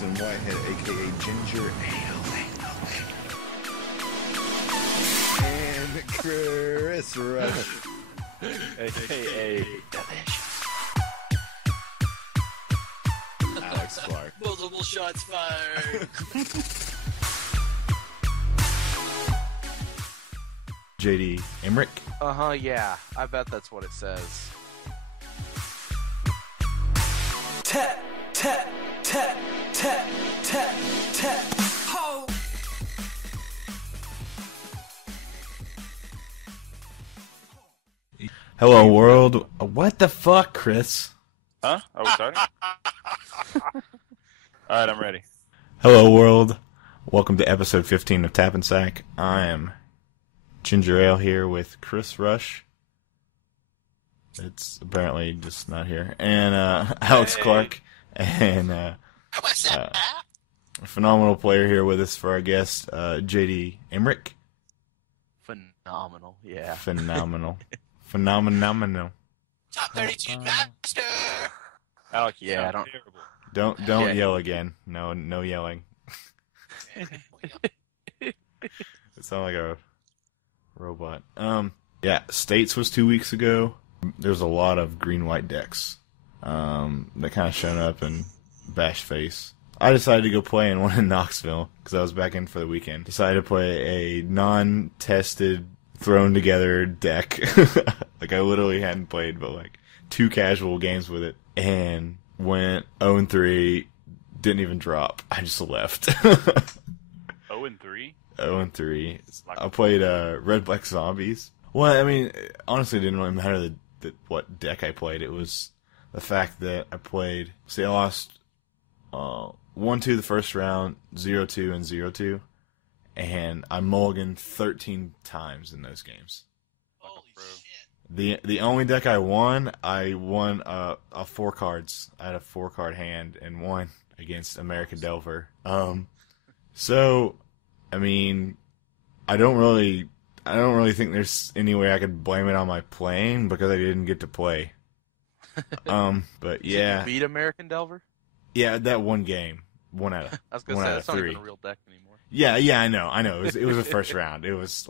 Justin Whitehead, aka Ginger Ale, and Chris Rush, aka Alex Clark. Multiple shots fired. JD Emmerich. yeah. I bet that's what it says. Tap, tap, tap, tap, tap, tap. Ho! Hello, world. What the fuck, Chris? Huh? Are we starting? Alright, I'm ready. Hello, world. Welcome to episode 15 of Tap and Sack. I am Ginger Ale here with Chris Rush. It's apparently just not here. And Alex Clark. And a phenomenal player here with us for our guest, JD Emmerich. Phenomenal, yeah. Phenomenal. Phenomenal. Top 32 master. Alex, Yeah, I don't- terrible. Don't Yeah. yell again. No yelling. It sounds like a robot. Yeah, States was 2 weeks ago. There's a lot of green-white decks that kind of shown up and bashed face. I decided to go play in one in Knoxville because I was back in for the weekend. Decided to play a non-tested, thrown-together deck. Like, I literally hadn't played but, like, 2 casual games with it. And went 0-3, didn't even drop. I just left. 0-3? 0-3. I played Red Black Zombies. Well, I mean, honestly, it didn't really matter what deck I played. It was the fact that I played. See, I lost 1-2 the first round, 0-2 and 0-2, and I mulliganed 13 times in those games. Holy shit. The only deck I won a 4 cards. I had a 4-card hand and won against American Delver. So, I mean, I don't really think there's any way I could blame it on my playing because I didn't get to play. But yeah, Did you beat American Delver? yeah, that one game, one out I was of gonna one say out that's of not 3. even a real deck anymore. Yeah, I know. It was a first round. It was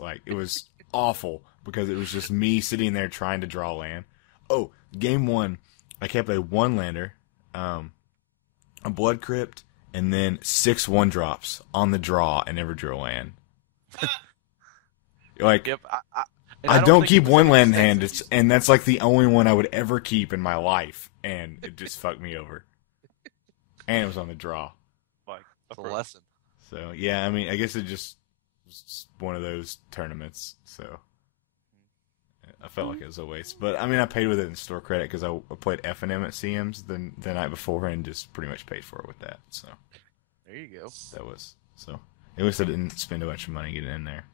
awful because it was just me sitting there trying to draw land. Oh, game 1, I kept a 1-lander, a Blood Crypt, and then 6 1-drops on the draw and never drew a land. Like, Yep. I don't think keep it was one a land in mistake. hand, and that's like the only one I would ever keep in my life, and it just fucked me over. And it was on the draw. Like, It's a lesson. So, yeah, I mean, I guess it just was one of those tournaments, so I felt like it was a waste. But, I mean, I paid with it in store credit because I played F&M at CM's the night before and just pretty much paid for it with that, so There you go. that was, so at least I didn't spend a bunch of money getting in there.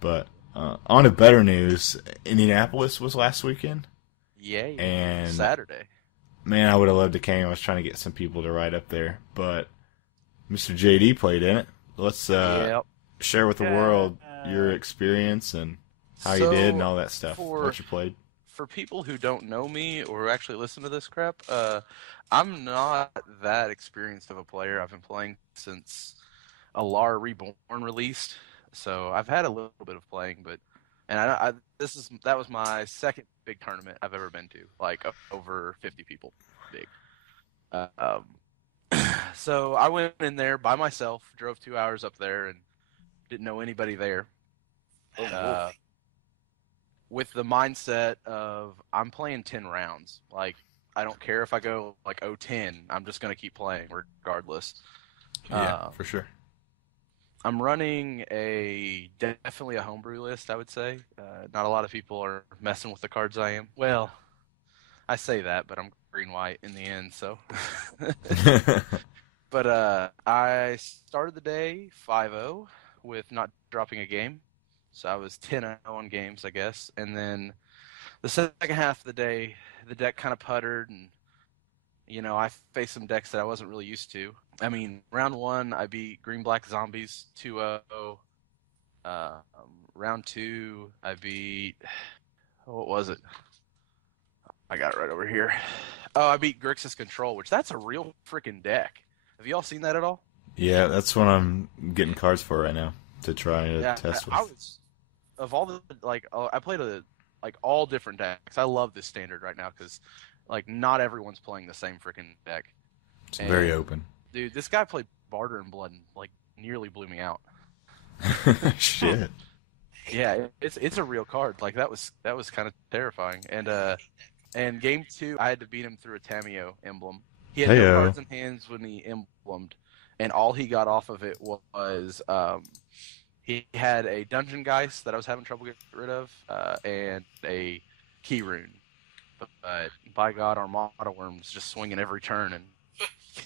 But, on to better news, Indianapolis was last weekend. Yay. And Saturday. man, I would have loved to came. I was trying to get some people to ride up there, but Mr. JD played in it. Let's Yep. share with the world your experience and how you did and all that stuff. for- What you played. For people who don't know me or actually listen to this crap, I'm not that experienced of a player. I've been playing since Alar Reborn released, so I've had a little bit of playing, but that was my second big tournament I've ever been to, like over 50 people big. So I went in there by myself, drove 2 hours up there, and didn't know anybody there. With the mindset of I'm playing 10 rounds. Like, I don't care if I go like 0-10. I'm just going to keep playing regardless. Yeah, for sure. I'm running definitely a homebrew list, I would say. Not a lot of people are messing with the cards I am. Well, I say that, but I'm green-white in the end, so. But I started the day 5-0 with not dropping a game. So I was 10-0 on games, I guess. And then the second half of the day, the deck kind of puttered, and I faced some decks that I wasn't really used to. I mean, round 1, I beat Green Black Zombies 2-0. Round 2, I beat what was it? I got it right over here. Oh, I beat Grixis Control, which that's a real freaking deck. Have y'all seen that at all? Yeah, that's what I'm getting cards for right now to try to Yeah, test with. I was of all the I played all different decks. I love this standard right now because like not everyone's playing the same freaking deck. It's very open. Dude, this guy played Barter and Blood and like nearly blew me out. Shit. Yeah, it's a real card. Like that was kind of terrifying. And game 2, I had to beat him through a Tameo emblem. He had no Heyo. cards in hands when he emblemed, and all he got off of it was he had a Dungeon Geist that I was having trouble getting rid of, and a Key Rune. But by God, Armada Worm's just swinging every turn, and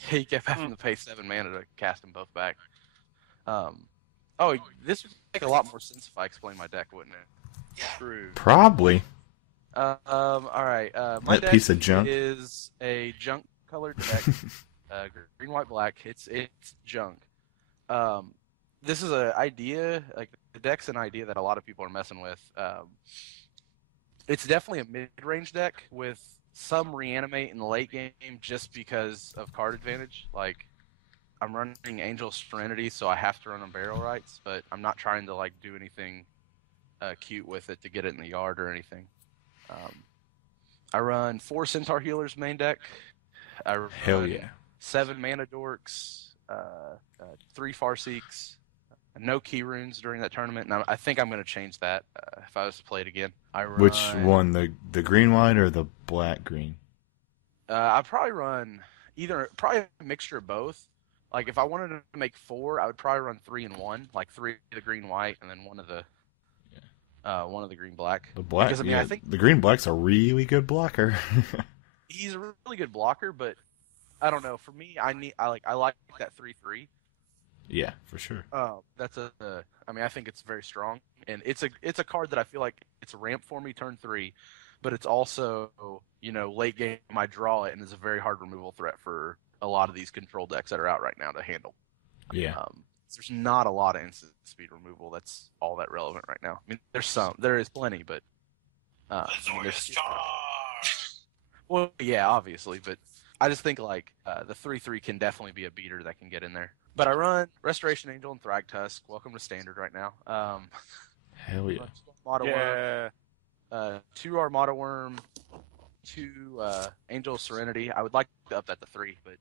he kept having to pay 7 mana to cast them both back. This would make a lot more sense if I explained my deck, wouldn't it? True. Probably. All right. My That deck piece of junk. is a junk-colored deck, green, white, black. It's junk. This is an idea. Like the deck's an idea that a lot of people are messing with. It's definitely a mid-range deck with some reanimate in the late game just because of card advantage. Like I'm running Angel Serenity, so I have to run on barrel rights, but I'm not trying to like do anything cute with it to get it in the yard or anything. I run 4 Centaur Healers main deck. I run Hell yeah. 7 Mana Dorks, 3 Farseeks, no Key Runes during that tournament, and I think I'm going to change that if I was to play it again. I run, Which one, the green white or the black green? I'd probably run probably a mixture of both. Like if I wanted to make 4, I would probably run 3 and 1, like 3 of the green white and then one of the green black. The black. Because, I mean, yeah, I think the green black's a really good blocker. he's a really good blocker, but I don't know. For me, I like that 3/3. Yeah, for sure. That's I think it's very strong, and it's a card that I feel like it's a ramp for me turn 3, but it's also late game I draw it, and it's a very hard removal threat for a lot of these control decks that are out right now to handle. Yeah. There's not a lot of instant speed removal that's all that relevant right now. I mean, there is plenty, but well, yeah, obviously, but I just think like the 3/3 can definitely be a beater that can get in there. But I run Restoration Angel and Thragtusk. Welcome to Standard right now. Hell yeah. Armada Worm, 2 Armada Worm, 2 Angel Serenity. I would like to up that to 3, but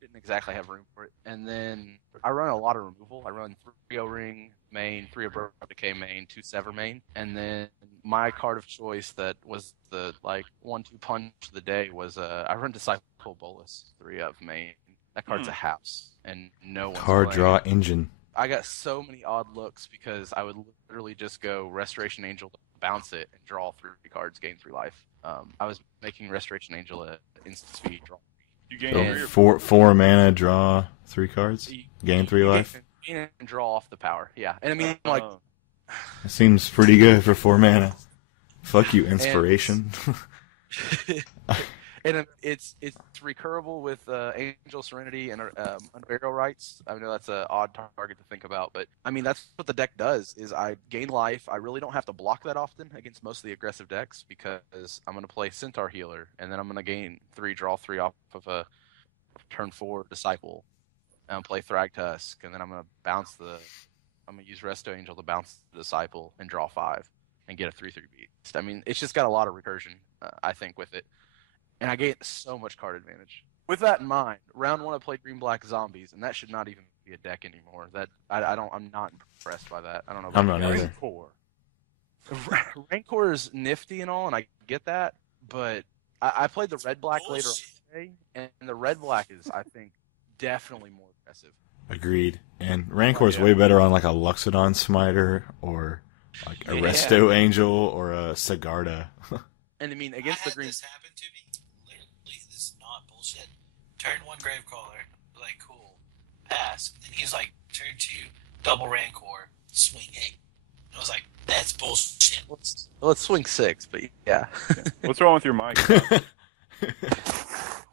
didn't exactly have room for it. And then I run a lot of removal. I run 3 O-Ring main, 3 Abrupt Decay main, 2 Sever main. And then my card of choice that was the 1-2 punch of the day was I run Disciple Bolus, 3 of main. That card's a house, and no one's Card playing draw it. engine. I got so many odd looks because I would literally just go Restoration Angel to bounce it and draw 3 cards, gain 3 life. I was making Restoration Angel an instant speed draw. You gain So 3 or 4 mana, draw 3 cards, gain 3 life. And draw off the power, yeah. And I mean, like, That seems pretty good for 4 mana. Fuck you, inspiration. and it's recurable with Angel Serenity and Unburial Rights. I know that's an odd target to think about, but I mean that's what the deck does. Is I gain life. I really don't have to block that often against most of the aggressive decks because I'm going to play Centaur Healer, and then I'm going to gain 3, draw 3 off of a turn 4 Disciple, and play Thragtusk, and then I'm going to use Resto Angel to bounce the Disciple and draw 5 and get a 3/3 beast. I mean, it's just got a lot of recursion, I think, with it. And I get so much card advantage. With that in mind, round 1 I played green black zombies, and that should not even be a deck anymore. That I'm not impressed by that. I don't know. I'm not either. Rancor is nifty and all, and I get that, but I played the red black later on today, and the red black is, I think, definitely more aggressive. Agreed. And Rancor's way better on like a Luxodon Smiter or like a Resto Angel or a Sigarda. And I mean, against the green. This happened to me. Literally, this is not bullshit. Turn 1 Gravecaller, like cool, pass. And he's like, turn 2 double Rancor, swing 8. I was like, that's bullshit. Let's swing 6, but yeah. What's wrong with your mic?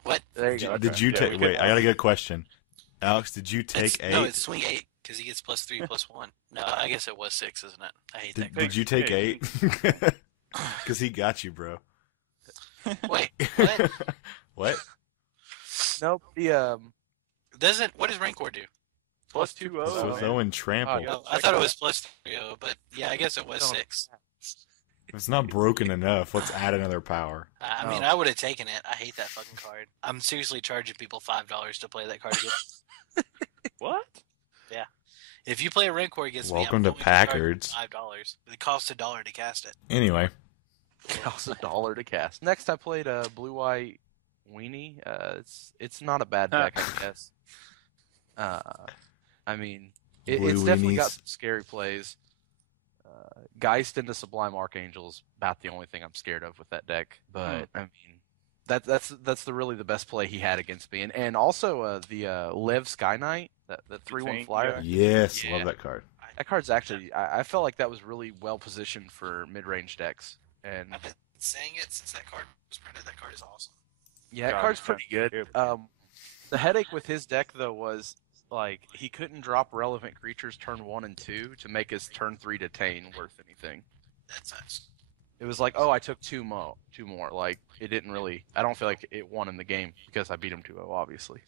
What? There you go. Did you take? Wait, I gotta get a question. Alex, did you take 8? No, it's swing 8 because he gets +3/+1. No, I guess it was 6, isn't it? I hate that. Did you take 8? Because he got you, bro. Wait, what? What? Nope. What does Rancor do? Plus 2-0. So man. so and trample. yeah. Oh, I thought it was plus 3-0, but yeah, I guess it was 6. It's not broken enough. Let's add another power. I mean, I would have taken it. I hate that fucking card. I'm seriously charging people $5 to play that card again. What? If you play a Rancor against Welcome me, to Packards. $5. It costs $1 to cast it. Anyway, Costs $1 to cast. Next, I played Blue White Weenie. It's not a bad deck, I guess. I mean, Blue it's definitely got Weenies. some scary plays. Geist into Sublime Archangel is about the only thing I'm scared of with that deck. But I mean, that's really the best play he had against me, and also the Lev Sky Knight, that 3/1 tank, flyer. yes, Yeah. love that card. That card's actually I felt like that was really well positioned for mid range decks, and I've been saying it since that card was printed. That card is awesome. yeah, that God, card's it's pretty kinda good. scary. The headache with his deck though was like he couldn't drop relevant creatures turn 1 and 2 to make his turn 3 detain worth anything. That sucks. It was like, oh, I took two more. Like it didn't really. I don't feel like it won in the game because I beat him 2-0, obviously.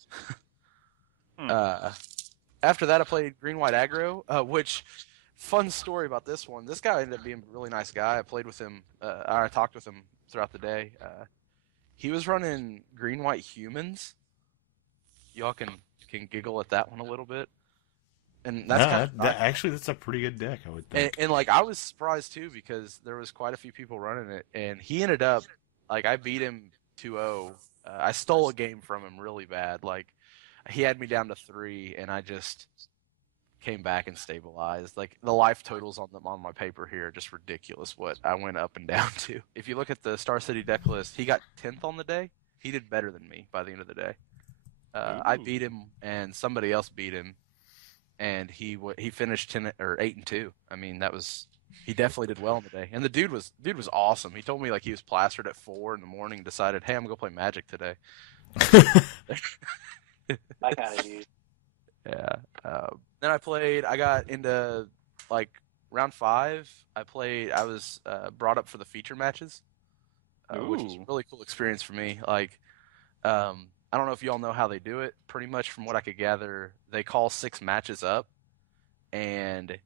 After that, I played Green White Aggro, which fun story about this one. This guy ended up being a really nice guy. I played with him. I talked with him throughout the day. He was running Green White Humans. Y'all can giggle at that one a little bit. And that's kind of actually that's a pretty good deck, I would think. and like I was surprised too because there was quite a few people running it, and he ended up like I beat him 2-0. I stole a game from him really bad. Like he had me down to 3, and I just came back and stabilized. Like the life totals on my paper here are just ridiculous. What I went up and down to. If you look at the Star City deck list, he got 10th on the day. He did better than me by the end of the day. I beat him, and somebody else beat him. And he finished 8-2. I mean, he definitely did well in the day. And the dude was awesome. He told me like he was plastered at 4 in the morning. Decided, hey, I'm gonna go play Magic today. My kind of dude. Yeah. Then I got into like round 5. I was brought up for the feature matches, which is a Ooh. really cool experience for me. Like, I don't know if y'all know how they do it. Pretty much from what I could gather, they call 6 matches up, and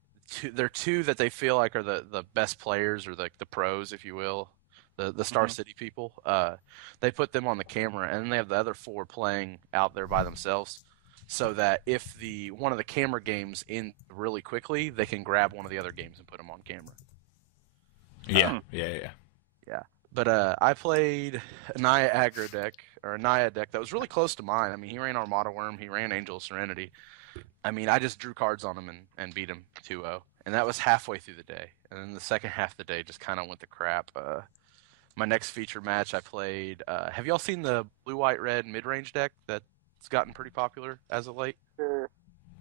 there are 2 that they feel like are the best players or the pros, if you will, the Star City people. They put them on the camera, and then they have the other 4 playing out there by themselves, so that if one of the camera games ends really quickly, they can grab one of the other games and put them on camera. yeah. But I played a Naya aggro deck, or a Naya deck that was really close to mine. I mean, he ran Armada Worm, he ran Angel of Serenity. I mean, I just drew cards on him and beat him 2-0. And that was halfway through the day. And then the second half of the day just kind of went to crap. My next feature match I played, have y'all seen the blue-white-red mid-range deck that's gotten pretty popular as of late?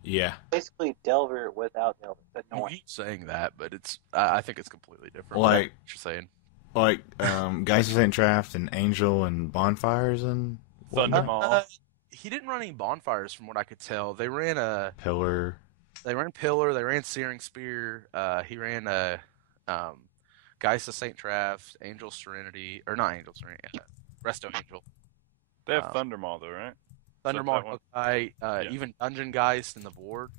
Yeah. Basically, Delver without Delver. But You no, keep saying that, but I think it's completely different. Like- What you're saying. Like Geist of St. Draft and Angel and Bonfires and Thundermaw. He didn't run any bonfires from what I could tell. They ran Pillar. They ran Searing Spear. He ran Geist of St. Traft, Angel Serenity, or not Angel Serenity, Resto Angel, They have Thundermaw though, right? Thundermaw, that one? Hokai, Yeah. even Dungeon Geist in the board.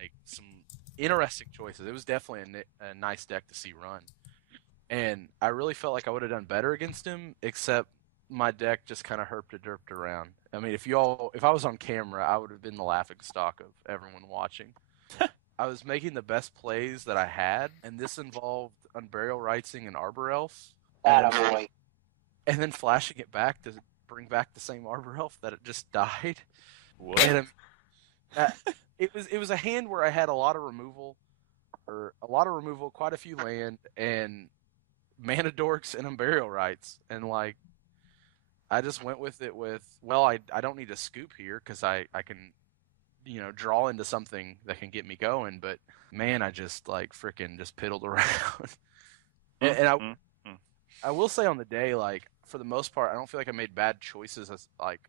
Like some interesting choices. It was definitely a nice deck to see run. And I really felt like I would have done better against him, except my deck just kind of herped around. I mean, if I was on camera, I would have been the laughing stock of everyone watching. I was making the best plays that I had, and this involved Unburial Rightsing and Arbor Elf, Attaboy. and then flashing it back to bring back the same Arbor Elf that it just died. What? And it was a hand where I had a lot of removal, quite a few land, and Mana Dorks and Unburial Rights, and like I just went with it I don't need a scoop here because I can draw into something that can get me going, but man, I just like freaking just piddled around. and I will say on the day, like for the most part, I don't feel like I made bad choices as like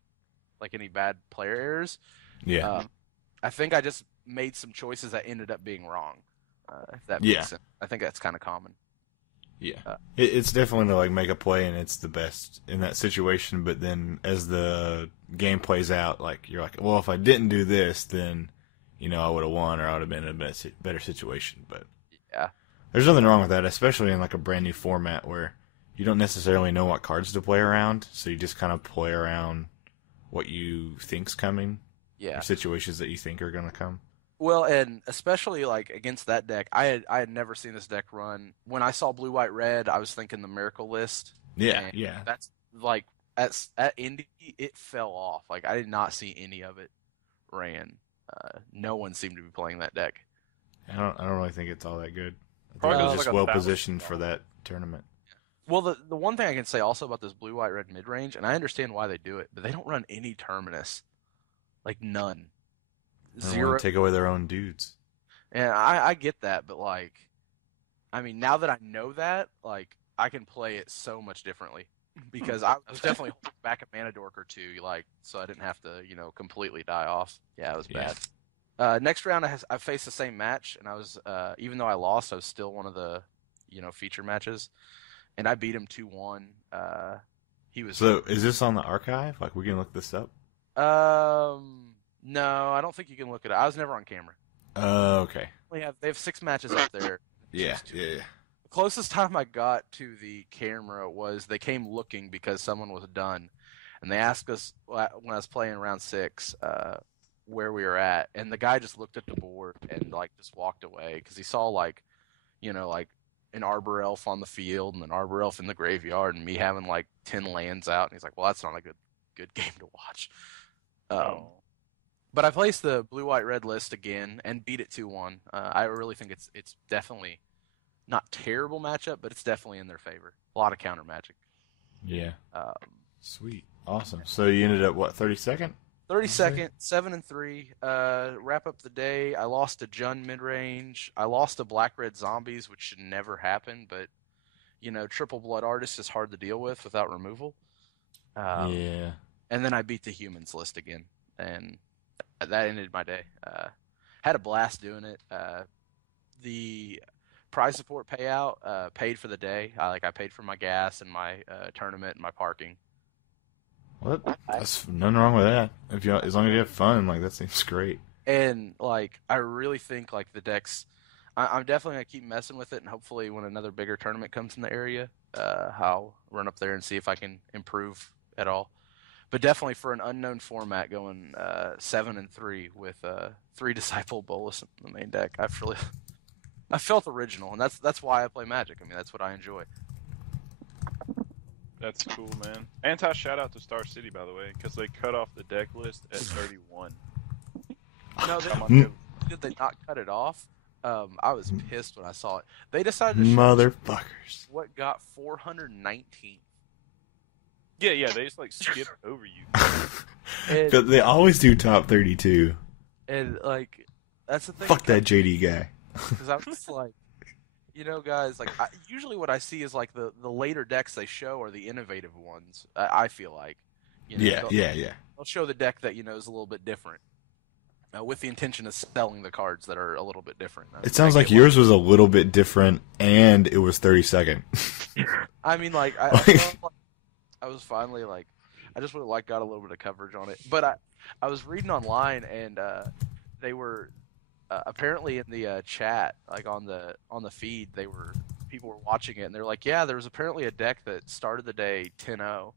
any bad player errors. Yeah. I think I just made some choices that ended up being wrong. If that Yeah. makes sense. I think that's kind of common. Yeah. It's definitely to, like, make a play, and it's the best in that situation, but then as the game plays out, like, you're like, well, if I didn't do this, then, you know, I would have won, or I would have been in a better situation, but... Yeah. There's nothing wrong with that, especially in, like, a brand new format where you don't necessarily know what cards to play around, so you just kind of play around what you think's coming, Yeah. or situations that you think are going to come. Well, and especially like against that deck, I had never seen this deck run. When I saw blue, white, red, I was thinking the Miracle List. Yeah, and yeah. That's like at Indy, it fell off. Like I did not see any of it ran. No one seemed to be playing that deck. I don't really think it's all that good. I think Probably it was like just a well thousand positioned for dollars. that tournament. Well, the one thing I can say also about this blue, white, red mid range, and I understand why they do it, but they don't run any Terminus, like none, They don't zero. want to take away their own dudes. And I get that, but like, I mean, now that I know that, like, I can play it so much differently because I was definitely holding back a mana dork or two, like, so I didn't have to, you know, completely die off. Yeah, it was Yeah. bad. Next round, I faced the same match, and I was, even though I lost, I was still one of the, you know, feature matches, and I beat him 2-1. He was. So, is this on the archive? Like, we can look this up? No, I don't think you can look it up. I was never on camera. Okay. They have 6 matches up there. Yeah. The closest time I got to the camera was they came looking because someone was done, and they asked us when I was playing round 6 where we were at, and the guy just looked at the board and like just walked away because he saw like, you know, like an Arbor Elf on the field and an Arbor Elf in the graveyard and me having like 10 lands out, and he's like, well, that's not a good game to watch. But I placed the blue, white, red list again and beat it 2-1. I really think it's definitely not terrible matchup, but it's definitely in their favor. A lot of counter magic. Yeah. Sweet. Awesome. So you ended up, what, 32nd? 32nd, 7-3. Wrap up the day. I lost to Jund mid-range. I lost to Black-Red Zombies, which should never happen, but, you know, Triple Blood Artist is hard to deal with without removal. Yeah. And then I beat the Humans list again, and that ended my day. Had a blast doing it. The prize support payout paid for the day. I paid for my gas and my tournament and my parking. What? That's nothing wrong with that. As long as you have fun, like, that seems great. And like I really think like the decks, I'm definitely gonna keep messing with it, and hopefully when another bigger tournament comes in the area, I'll run up there and see if I can improve at all. But definitely for an unknown format, going 7-3 with 3 Disciple Bolus in the main deck, I felt original, and that's why I play Magic. I mean, that's what I enjoy. That's cool, man. Shout out to Star City, by the way, because they cut off the deck list at 31. No, did they not cut it off? I was pissed when I saw it. They decided to show Motherfuckers. what got 419. Yeah, they just like skip over you. And, But they always do top 32. and like that's the thing. Fuck that JD guy. Because I was like, you know, guys, like usually what I see is like the later decks they show are the innovative ones. I feel like, you know, Yeah. they'll show the deck that you know is a little bit different, with the intention of selling the cards that are a little bit different. It sounds like yours was a little bit different, and it was 32nd. I mean, like I felt like I was finally like, I just would have got a little bit of coverage on it. But I was reading online, and they were apparently in the chat, like on the feed, people were watching it, and they're like, yeah, there was apparently a deck that started the day 10-0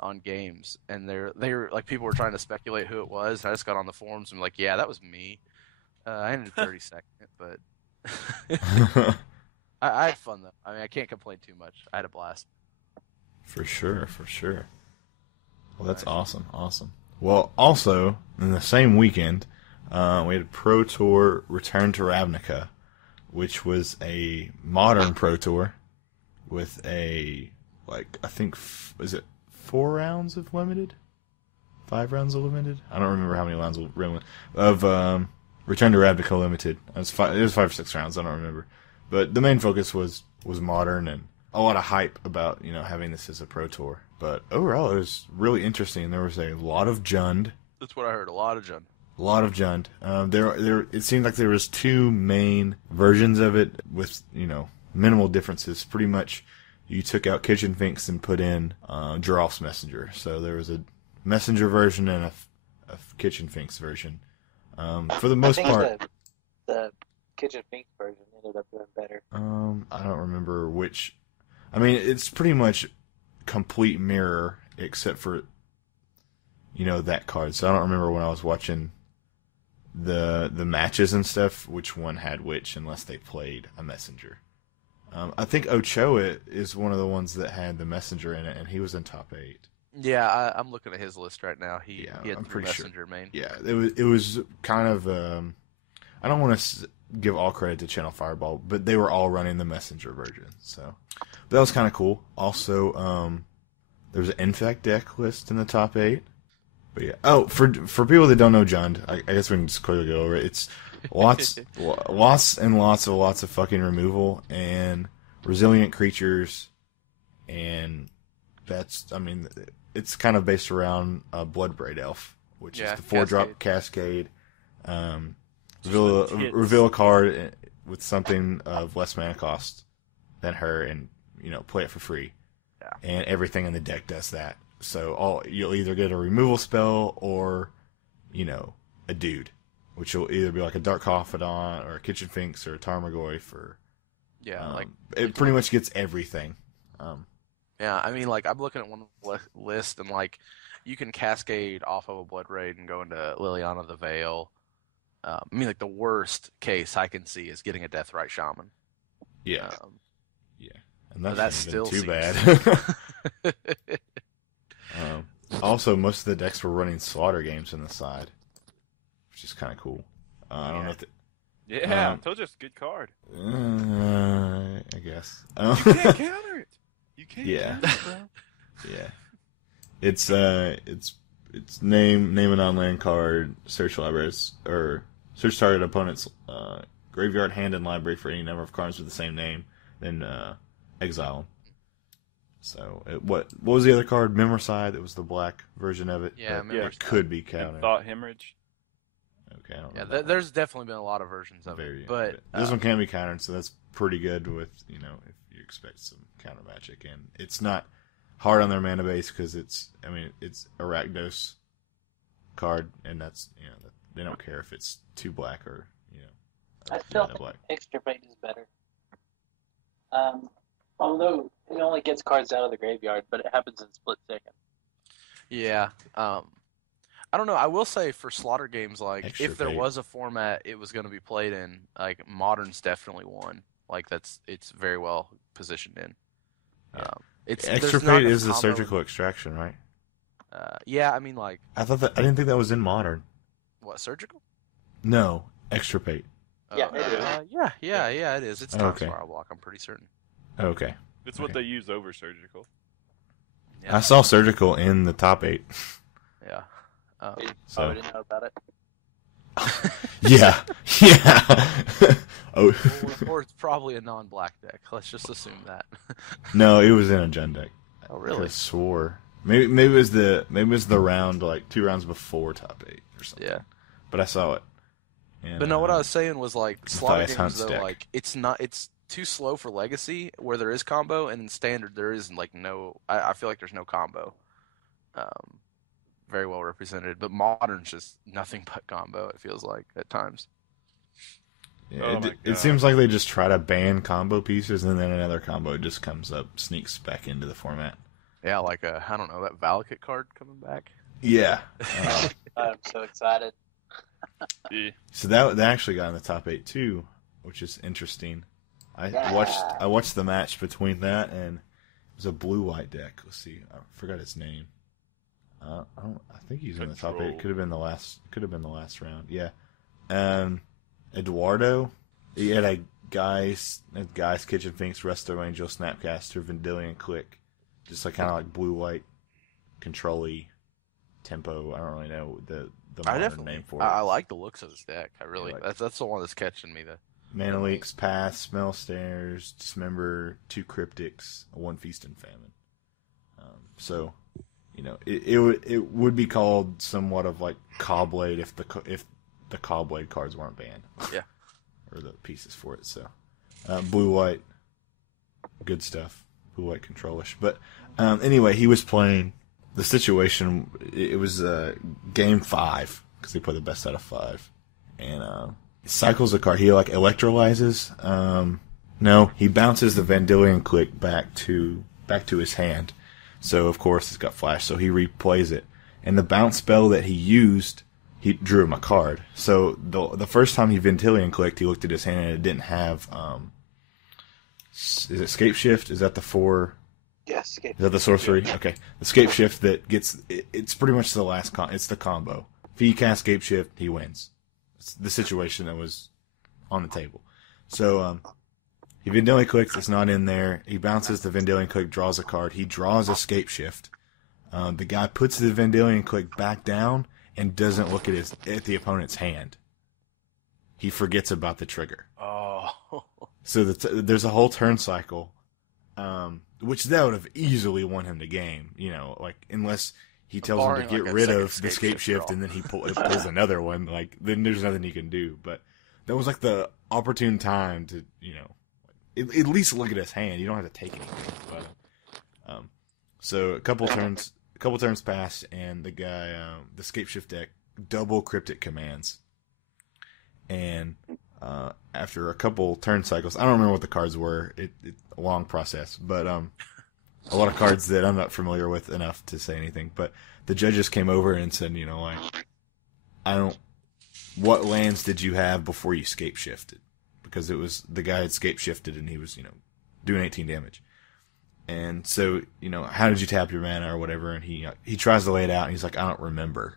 on games, and they were like, people were trying to speculate who it was. And I just got on the forums and like, yeah, that was me. I ended 32nd, but I had fun though. I mean, I can't complain too much. I had a blast. For sure. Well, that's awesome. Well, also, in the same weekend, we had Pro Tour Return to Ravnica, which was a modern Pro Tour with I think, is it 4 rounds of limited? 5 rounds of limited? I don't remember how many rounds of Return to Ravnica Limited. It was 5 or 6 rounds, I don't remember. But the main focus was modern, and a lot of hype about, you know, having this as a Pro Tour. But overall, it was really interesting. There was a lot of Jund. That's what I heard. A lot of Jund. A lot of Jund. It seemed like there was 2 main versions of it with, you know, minimal differences. Pretty much, you took out Kitchen Finks and put in Giraf's Messenger. So there was a Messenger version and a Kitchen Finks version. For the most part, the Kitchen Finks version ended up doing better. I don't remember which. I mean, it's pretty much complete mirror except for that card. So I don't remember when I was watching the matches and stuff which one had which, unless they played a Messenger. I think Ochoa is one of the ones that had the Messenger in it, and he was in top 8. Yeah, I'm looking at his list right now. He had I'm 3 pretty sure. Messenger main. Yeah, it was kind of. I don't want to give all credit to Channel Fireball, but they were all running the Messenger version, so that was kind of cool. Also, there's an Infect deck list in the top 8. But yeah. Oh, for people that don't know Jund, I guess we can just quickly go over it. It's lots and lots of fucking removal and resilient creatures, and it's kind of based around Bloodbraid Elf, which is the 4-drop Cascade. Reveal a card with something of less mana cost than her, and play it for free. Yeah. And everything in the deck does that. So you'll either get a removal spell or, a dude, which will either be like a Dark Confidant or a Kitchen Finks or a Tarmogoyf or it pretty much gets everything. Yeah, I mean, like, I'm looking at one list, and like, you can cascade off of a Blood Raid and go into Liliana the Veil. I mean, like, the worst case I can see is getting a Deathrite Shaman. Yeah. And that still too seems... bad. Also, most of the decks were running Slaughter Games on the side, which is kind of cool. I don't know if I told you it's a good card. I guess. You can't counter it. You can't counter it, bro. Yeah. It's name a non-land card, search libraries, or search target opponent's graveyard, hand, and library for any number of cards with the same name, then exile them. So, what was the other card? Memoricide. It was the black version of it. Yeah, it could be countered. Thought Hemorrhage. Okay, I don't know. Yeah, there's definitely been a lot of versions of it, but this one can be countered, so that's pretty good. With if you expect some counter magic, and it's not hard on their mana base because it's a Rakdos card, and that's they don't care if it's 2 black or I still think black. Extra Fate is better. Although it only gets cards out of the graveyard, but it happens in split second. Yeah. I don't know. I will say for Slaughter Games, like, Extra if there Fate. was a format it was going to be played in, like, Modern's definitely one. Like, it's very well positioned in. Yeah. There's Extra not Fate enough is the combo- surgical extraction, right? Yeah, I mean, like, I didn't think that was in Modern. what, surgical? No, Extra Fate. Yeah, it is. Yeah, it is. It's Time Okay. Spiral Block, I'm pretty certain. Okay. It's what they use over surgical. Yeah. I saw surgical in the top 8. Yeah. So. I didn't know about it. Yeah. Oh. or it's probably a non-black deck. Let's just assume that. No, it was in a Jund deck. Oh, I really? swore. Maybe it was the round, like 2 rounds before top 8 or something. Yeah. But I saw it. And, But no, what I was saying was, like, Slaughter Matthias Hunt's Games, though, deck. like, it's too slow for Legacy, where there is combo, and in Standard there is, like, no... I feel like there's no combo. Very well represented. But Modern's just nothing but combo, it feels like, at times. Yeah, Oh my it God. seems like they just try to ban combo pieces, and then another combo just comes up, sneaks back into the format. Yeah, like, I don't know, that Valakut card coming back? Yeah. I'm so excited. Yeah. So that actually got in the top 8 too, which is interesting. I watched the match between that and it was a blue-white deck. Let's see, I forgot its name. I think he's in the top 8. Could have been the last round. Yeah. Eduardo. He had a guy's Kitchen Finks, Resto Angel, Snapcaster, Vendilion Click, just like kind of like blue-white, control-y, tempo. I don't really know the modern name for it. I like the looks of this deck. I really... Yeah, like- that's the one that's catching me, though. Mana Leaks, Pass, Smell Stairs, Dismember, 2 Cryptics, 1 Feast and Famine. So, it would be called somewhat of like Cobblade if the Cobblade cards weren't banned. Yeah. Or the pieces for it. So, blue white, good stuff. Blue white controlish. But anyway, he was playing. The situation, it was game 5 because they play the best out of 5, and he cycles a card. He like electrolyzes. No, he bounces the Vandalion Click back to his hand. So of course it's got flash. So he replays it, and the bounce spell that he used, he drew him a card. So the first time he Vandalion Clicked, he looked at his hand and it didn't have. Is it Scape Shift? Is that the 4? Yes. Is that the sorcery? Okay. The Scape Shift that gets... It's pretty much the last... It's the combo. If he casts Scape Shift, he wins. It's the situation that was on the table. So, he Vendilion clicks. It's not in there. He bounces the Vendilion Click, draws a card. He draws a Scape Shift. The guy puts the Vendilion Click back down and doesn't look at the opponent's hand. He forgets about the trigger. Oh. So there's a whole turn cycle... which that would have easily won him the game, like unless he tells him to get rid of the Scape Shift and then he pulls another one, then there's nothing he can do. But that was like the opportune time to, at least look at his hand. You don't have to take anything. But, so a couple turns passed, and the guy, the Scape Shift deck, double Cryptic Commands, and after a couple turn cycles, I don't remember what the cards were. It's a long process, but a lot of cards that I'm not familiar with enough to say anything. But the judges came over and said, what lands did you have before you Scape Shifted? Because it was the guy had Scape Shifted and he was, doing 18 damage. And so, how did you tap your mana or whatever? And he tries to lay it out and he's like, I don't remember.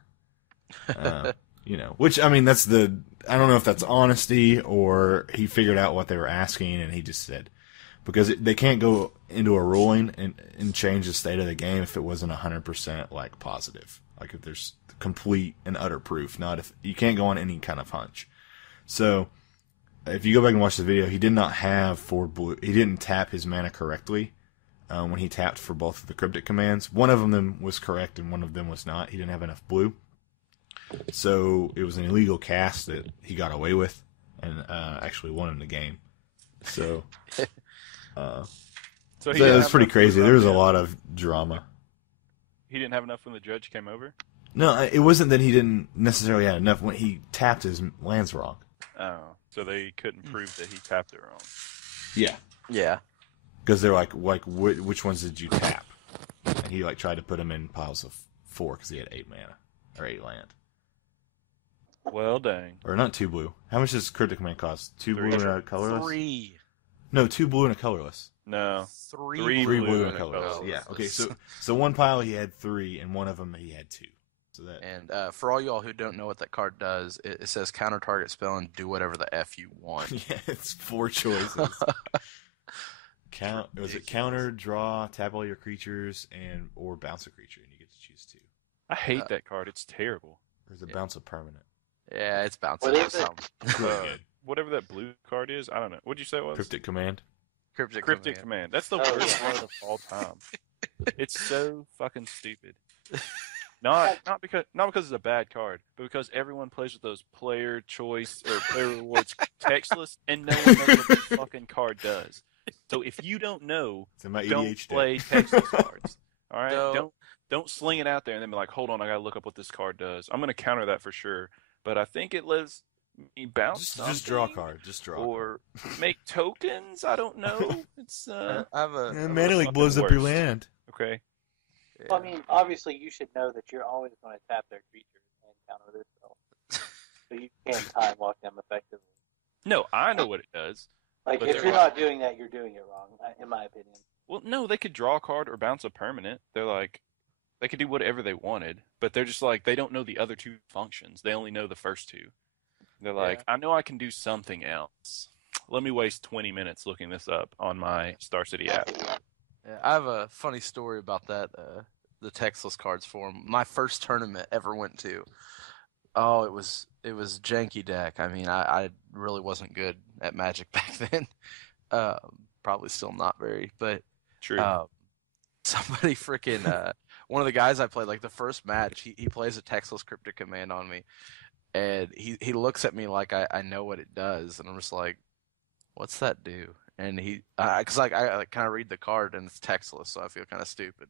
Which, I mean, I don't know if that's honesty or he figured out what they were asking and he just said, because they can't go into a ruling and change the state of the game if it wasn't 100% positive. If there's complete and utter proof, not if you can't go on any kind of hunch. So if you go back and watch the video, he did not have 4 blue. He didn't tap his mana correctly when he tapped for both of the Cryptic Commands. One of them was correct and one of them was not. He didn't have enough blue. So it was an illegal cast that he got away with and actually won him the game. So, it was pretty crazy. There was a lot of drama. He didn't have enough when the judge came over? No, it wasn't that he didn't necessarily have enough. When he tapped his lands wrong. Oh, so they couldn't prove that he tapped it wrong. Yeah. Yeah. Because they're like, which ones did you tap? And he tried to put them in piles of 4 because he had 8 mana or 8 land. Well, dang. Or not 2 blue. How much does Cryptic Command cost? 2 blue and a colorless? 3. No, 2 blue and a colorless. No. 3 blue and a colorless. Yeah. Okay. So one pile he had 3, and one of them he had 2. So that. And for all y'all who don't know what that card does, it says counter target spell and do whatever the F you want. Yeah, it's 4 choices. Was it counter, draw, tap all your creatures, or bounce a creature, and you get to choose 2. I hate that card. It's terrible. Or is it bounce a permanent? Yeah, it's bouncing. What is it? Whatever that blue card is, I don't know. What'd you say it was? Cryptic Command. Cryptic Command. That's the worst card of all time. It's so fucking stupid. Not because it's a bad card, but because everyone plays with those player choice or player rewards text lists, and no one knows what the fucking card does. So if you don't know, don't play textless cards. All right, No. Don't sling it out there and then be like, hold on, I gotta look up what this card does. I'm gonna counter that for sure, but I think it lets me bounce. Just draw a card. Just draw. Or make tokens. I don't know. It's I have a Mana Leak blows up your land. okay. Well, I mean, obviously you should know that you're always going to tap their creatures and counter their spell. So you can't time walk them effectively. No, I know what it does. Like, But if they're you're like- not doing that, you're doing it wrong, in my opinion. Well, no, they could draw a card or bounce a permanent. They're like, they could do whatever they wanted, but they're just like, they don't know the other 2 functions. They only know the first 2. They're like, I know I can do something else. Let me waste 20 minutes looking this up on my Star City app. Yeah, I have a funny story about that. The textless cards forum. My first tournament ever went to. Oh, it was janky deck. I mean, I really wasn't good at Magic back then. Probably still not very, but True. somebody freaking one of the guys I played, the first match, he plays a textless Cryptic Command on me, and he looks at me like I know what it does, and I'm just like, what's that do? and he, because like I like kind of read the card and it's textless, so I feel kind of stupid.